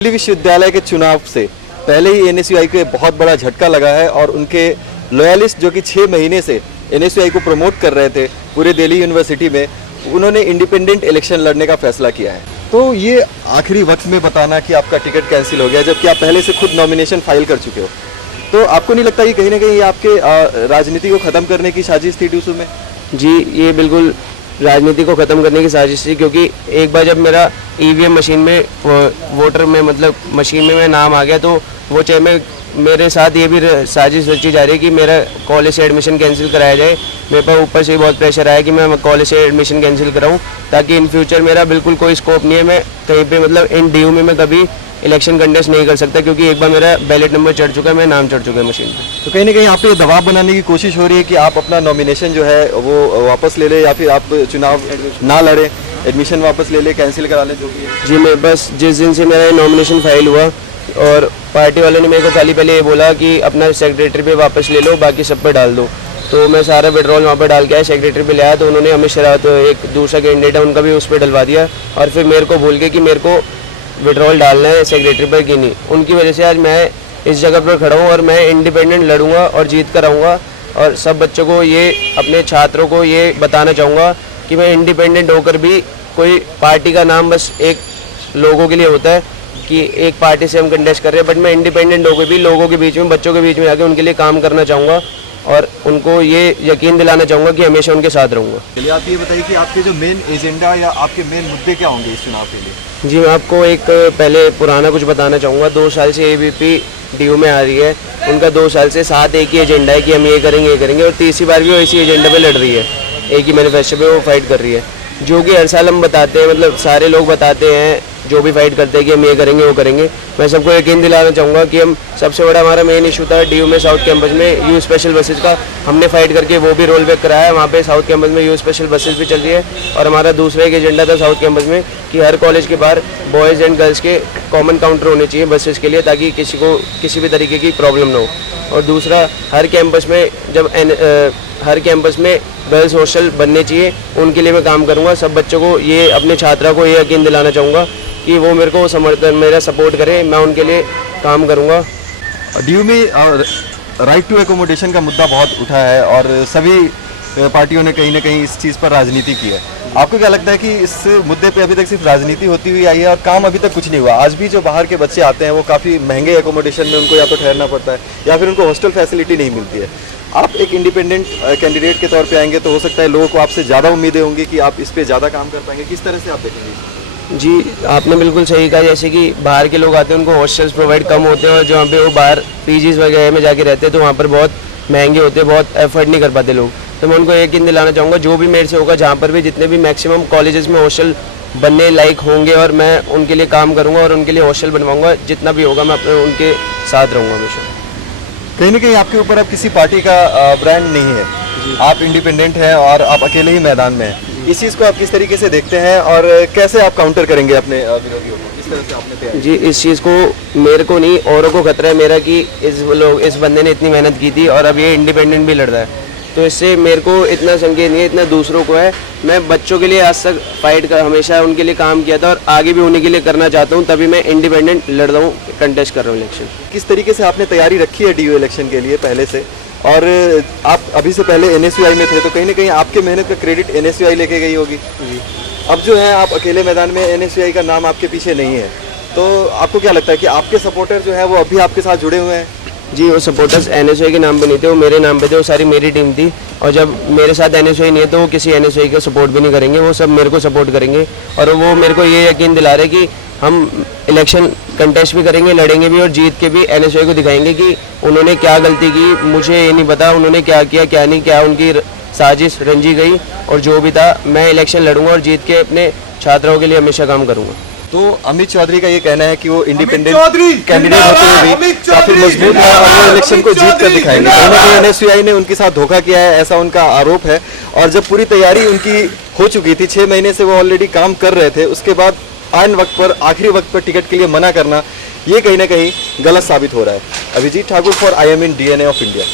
दिल्ली विश्वविद्यालय के चुनाव से पहले ही एनएसयूआई को बहुत बड़ा झटका लगा है और उनके लॉयलिस्ट जो कि 6 महीने से एनएसयूआई को प्रमोट कर रहे थे पूरे दिल्ली यूनिवर्सिटी में, उन्होंने इंडिपेंडेंट इलेक्शन लड़ने का फैसला किया है। तो ये आखिरी वक्त में बताना कि आपका टिकट कैंसिल हो गया जबकि आप पहले से खुद नॉमिनेशन फाइल कर चुके हो, तो आपको नहीं लगता कि कहीं ना कहीं ये आपके राजनीति को ख़त्म करने की साजिश थी टूसू में? जी, ये बिल्कुल राजनीति को ख़त्म करने की साजिश थी, क्योंकि एक बार जब मेरा ईवीएम मशीन में वोटर में मतलब मशीन में मेरा नाम आ गया, तो वो चाहे मेरे साथ ये भी साजिश रची जा रही है कि मेरा कॉलेज से एडमिशन कैंसिल कराया जाए। मेरे पास ऊपर से बहुत प्रेशर आया कि मैं कॉलेज से एडमिशन कैंसिल कराऊं, ताकि इन फ्यूचर मेरा बिल्कुल कोई स्कोप नहीं है, मैं कहीं पे मतलब इन डीयू में मैं कभी इलेक्शन कंटेस्ट नहीं कर सकता, क्योंकि एक बार मेरा बैलेट नंबर चढ़ चुका है, मेरा नाम चढ़ चुका है मशीन पे। तो कहीं ना कहीं आप पे दबाव बनाने की कोशिश हो रही है कि आप अपना नॉमिनेशन जो है वो वापस ले ले या फिर आप चुनाव ना लड़े, एडमिशन वापस ले ले, कैंसिल करा ले, जो भी है। जी, मैं बस जिस दिन से मेरा नॉमिनेशन फाइल हुआ और पार्टी वालों ने मेरे को खाली पहले ये बोला कि अपना सेक्रेटरी पे वापस ले लो, बाकी सब पे डाल दो, तो मैं सारा विड्रॉल वहाँ पर डाल के आया, सेक्रेटरी पे ले आया, तो उन्होंने अमित शरावत एक दूसरा कैंडिडेट है उनका भी उस पर डलवा दिया, और फिर मेरे को भूल के कि मेरे को विड्रॉल डालना है सेक्रेटरी पर कि नहीं। उनकी वजह से आज मैं इस जगह पर खड़ा हूँ और मैं इंडिपेंडेंट लड़ूंगा और जीत कर आऊँगा, और सब बच्चों को ये, अपने छात्रों को ये बताना चाहूँगा कि मैं इंडिपेंडेंट होकर भी, कोई पार्टी का नाम बस एक लोगों के लिए होता है कि एक पार्टी से हम कंटेस्ट कर रहे हैं, बट मैं इंडिपेंडेंट होकर भी लोगों के बीच में, बच्चों के बीच में जाकर उनके लिए काम करना चाहूँगा और उनको ये यकीन दिलाना चाहूँगा कि हमेशा उनके साथ रहूँगा। चलिए, आप ये बताइए कि आपके जो मेन एजेंडा या आपके मेन मुद्दे क्या होंगे इस चुनाव के लिए? जी, मैं आपको एक पहले पुराना कुछ बताना चाहूँगा। 2 साल से एबीपी डीयू में आ रही है, उनका 2 साल से साथ एक ही एजेंडा है कि हम ये करेंगे, और तीसरी बार भी वो इसी एजेंडा पे लड़ रही है, एक ही मैनिफेस्टो पे वो फाइट कर रही है, जो कि हर साल हम बताते हैं, मतलब सारे लोग बताते हैं जो भी फाइट करते हैं कि हम ये करेंगे वो करेंगे। मैं सबको यकीन दिलाना चाहूँगा कि हम, सबसे बड़ा हमारा मेन इशू था डीयू में साउथ कैंपस में यू स्पेशल बसेस का, हमने फाइट करके वो भी रोल बैक कराया, वहाँ पे साउथ कैंपस में यू स्पेशल बसेस भी चल रही है। और हमारा दूसरा एक एजेंडा था साउथ कैंपस में कि हर कॉलेज के बाहर बॉयज़ एंड गर्ल्स के कॉमन काउंटर होने चाहिए बसेस के लिए, ताकि किसी को किसी भी तरीके की प्रॉब्लम ना हो। और दूसरा, हर कैंपस में हर कैंपस में गर्ल्स हॉस्टल बनने चाहिए, उनके लिए मैं काम करूँगा। सब बच्चों को ये, अपने छात्रों को ये यकीन दिलाना चाहूँगा कि वो मेरे को समर्थन, मेरा सपोर्ट करें, मैं उनके लिए काम करूँगा। डीयू में राइट टू एकोमोडेशन का मुद्दा बहुत उठा है और सभी पार्टियों ने कहीं ना कहीं इस चीज़ पर राजनीति की है। आपको क्या लगता है कि इस मुद्दे पे अभी तक सिर्फ राजनीति होती हुई आई है और काम अभी तक कुछ नहीं हुआ? आज भी जो बाहर के बच्चे आते हैं वो काफ़ी महंगे एकोमोडेशन में उनको या तो ठहरना पड़ता है या फिर उनको हॉस्टल फैसिलिटी नहीं मिलती है। आप एक इंडिपेंडेंट कैंडिडेट के तौर पे आएंगे तो हो सकता है लोगों को आपसे ज़्यादा उम्मीदें होंगी कि आप इस पर ज़्यादा काम कर पाएंगे। किस तरह से आप देखेंगे? जी, आपने बिल्कुल सही कहा, जैसे कि बाहर के लोग आते हैं उनको हॉस्टल्स प्रोवाइड कम होते हैं, और जहाँ पे वो बाहर पीजीज वगैरह में जाके रहते हैं तो वहाँ पर बहुत महंगे होते हैं, बहुत एफर्ट नहीं कर पाते लोग। तो मैं उनको यकीन दिलाना चाहूँगा, जो भी मेरे से होगा, जहाँ पर भी जितने भी मैक्सिमम कॉलेजेस में हॉस्टल बनने लायक होंगे, और मैं उनके लिए काम करूँगा और उनके लिए हॉस्टल बनवाऊँगा, जितना भी होगा मैं अपने उनके साथ रहूँगा हमेशा। कहीं ना कहीं आपके ऊपर अब किसी पार्टी का ब्रांड नहीं है, आप इंडिपेंडेंट हैं और आप अकेले ही मैदान में हैं। इस चीज़ को आप किस तरीके से देखते हैं और कैसे आप काउंटर करेंगे अपने विरोधियों को? किस तरह से आपने तैयारी? जी, इस चीज़ को मेरे को नहीं, औरों को खतरा है मेरा कि इस बंदे ने इतनी मेहनत की थी और अब ये इंडिपेंडेंट भी लड़ रहा है, तो इससे मेरे को इतना संकेत नहीं है, इतना दूसरों को है। मैं बच्चों के लिए आज तक फाइट कर, हमेशा उनके लिए काम किया था और आगे भी उन्हीं के लिए करना चाहता हूँ, तभी मैं इंडिपेंडेंट लड़ रहा हूँ, कंटेस्ट कर रहा हूँ इलेक्शन। किस तरीके से आपने तैयारी रखी है डीयू इलेक्शन के लिए पहले से? और आप अभी से पहले एनएसयूआई में थे तो कहीं ना कहीं आपके मेहनत का क्रेडिट एनएसयूआई लेके गई होगी। अब जो है आप अकेले मैदान में, एनएसयूआई का नाम आपके पीछे नहीं है, तो आपको क्या लगता है कि आपके सपोर्टर जो है वो अभी आपके साथ जुड़े हुए हैं? जी, वो सपोर्टर्स एनएसयूआई के नाम पे नहीं थे, वो मेरे नाम पे थे, वो सारी मेरी टीम थी, और जब मेरे साथ एनएसयूआई नहीं है तो वो किसी एनएसयूआई का सपोर्ट भी नहीं करेंगे, वो सब मेरे को सपोर्ट करेंगे। और वो मेरे को ये यकीन दिला रहे कि हम इलेक्शन कंटेस्ट भी करेंगे, लड़ेंगे भी, और जीत के भी एनएसयूआई को दिखाएंगे कि उन्होंने क्या गलती की, मुझे ये नहीं पता उन्होंने क्या किया क्या नहीं, क्या उनकी साजिश रंजी गई, और जो भी था मैं इलेक्शन लड़ूंगा और जीत के अपने छात्रों के लिए हमेशा काम करूँगा। तो अमित चौधरी का ये कहना है कि वो इंडिपेंडेंट कैंडिडेट होते हुए भी काफी मजबूत है और वो इलेक्शन को जीत कर दिखाएंगे। कहीं ना कहीं एनएसयूआई ने उनके साथ धोखा किया है, ऐसा उनका आरोप है। और जब पूरी तैयारी उनकी हो चुकी थी, 6 महीने से वो ऑलरेडी काम कर रहे थे, उसके बाद आन वक्त पर, आखिरी वक्त पर टिकट के लिए मना करना, ये कहीं ना कहीं गलत साबित हो रहा है। Abhijeet Thakur for IIM in DNA of India।